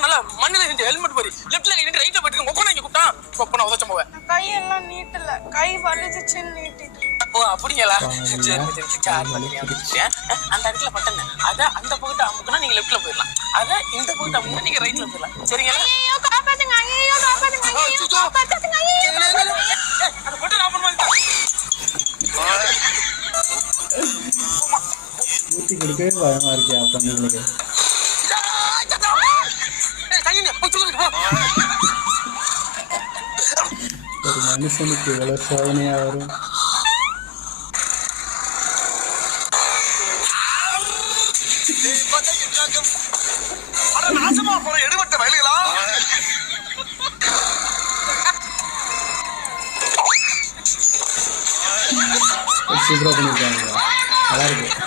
நல்லா மண்ணில செஞ்ச ஹெல்மெட் மாதிரி லெஃப்ட்ல கை நீட்டு ரைட்ல போட்டு ஒப்பனை இங்க கூப்பிட்டான் ஒப்பனை உதச்சம் போவேன் கையெல்லாம் நீட்டல கை வலிச்சுன்னு நீட்டிட்டு. ஓ அப்படிங்களா சரி அந்த இடத்துல பட்டேன் அத அந்த பக்கத்தை அமுக்குனா நீங்க லெஃப்ட்ல போயிடலாம் அத இந்த பக்கத்தை அமுக்குனா நீங்க ரைட்ல போயிடலாம் சரிங்களா? ஐயோ காப்பாத்துங்க ஐயோ காப்பாத்துங்க ஐயோ காப்பாத்துங்க ஐயோ அந்த பட்டன் ஆஃப் பண்ணுவாங்க ஊத்தி கொடுக்கவே பயமா இருக்கு அப்ப நீங்களுக்கு. ஒரு மனுஷனுக்கு எவ்வளவு சோதனையா வரும். நாசமா போற எடுபட்ட வயலுகளா சூப்பரா பண்ணிருக்காங்க நல்லா இருக்கு.